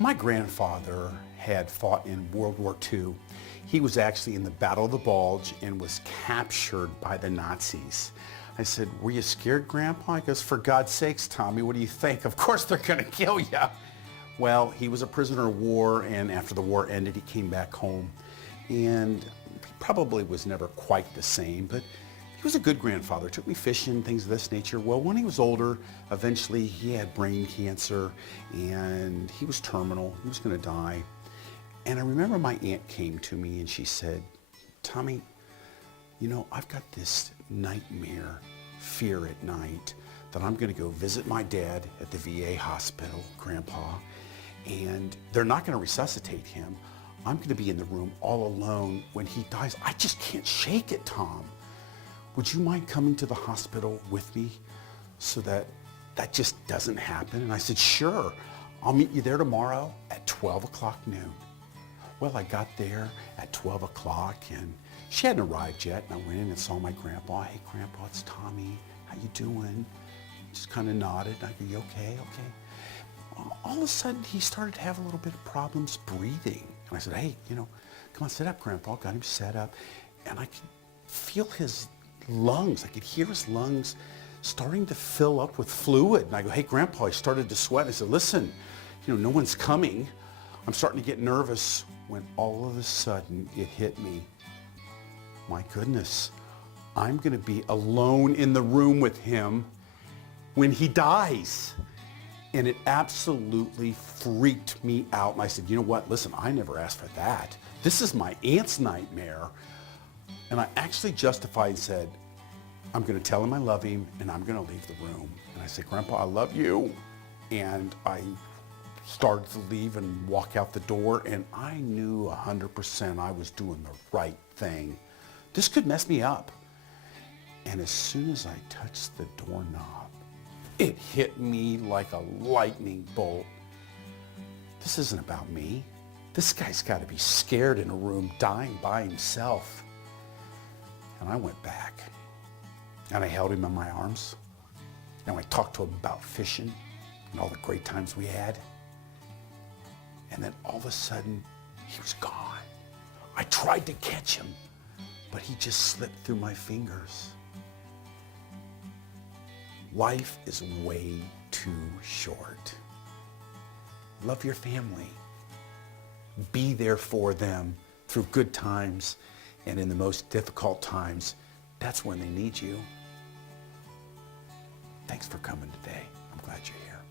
My grandfather had fought in World War II. He was actually in the Battle of the Bulge and was captured by the Nazis. I said, "Were you scared, Grandpa?" He goes, "For God's sakes, Tommy, what do you think? Of course they're gonna kill you." Well, he was a prisoner of war, and after the war ended, he came back home. And he probably was never quite the same, but he was a good grandfather. Took me fishing, things of this nature. Well, when he was older, eventually he had brain cancer, and he was terminal. He was gonna die. And I remember my aunt came to me and she said, "Tommy, you know, I've got this nightmare, fear at night, that I'm gonna go visit my dad at the VA hospital, Grandpa, and they're not gonna resuscitate him. I'm gonna be in the room all alone when he dies. I just can't shake it, Tom. Would you mind coming to the hospital with me so that that just doesn't happen?" And I said, "Sure, I'll meet you there tomorrow at 12 o'clock noon." Well, I got there at 12 o'clock and she hadn't arrived yet. And I went in and saw my grandpa. "Hey, Grandpa, it's Tommy. How you doing?" Just kind of nodded. I go, "You okay? Okay." All of a sudden, he started to have a little bit of problems breathing. And I said, "Hey, you know, come on, sit up, Grandpa." Got him set up. And I could feel his lungs. I could hear his lungs starting to fill up with fluid. And I go, "Hey, Grandpa," he started to sweat. I said, "Listen, you know, no one's coming. I'm starting to get nervous," when all of a sudden it hit me. My goodness, I'm gonna be alone in the room with him when he dies. And it absolutely freaked me out. And I said, "You know what? Listen, I never asked for that. This is my aunt's nightmare." And I actually justified and said, "I'm gonna tell him I love him and I'm gonna leave the room." And I said, "Grandpa, I love you." And I started to leave and walk out the door, and I knew 100% I was doing the right thing. This could mess me up. And as soon as I touched the doorknob, it hit me like a lightning bolt. This isn't about me. This guy's got to be scared in a room dying by himself. And I went back and I held him in my arms and I talked to him about fishing and all the great times we had. And then all of a sudden, he was gone. I tried to catch him, but he just slipped through my fingers. Life is way too short. Love your family. Be there for them through good times, and in the most difficult times, that's when they need you. Thanks for coming today. I'm glad you're here.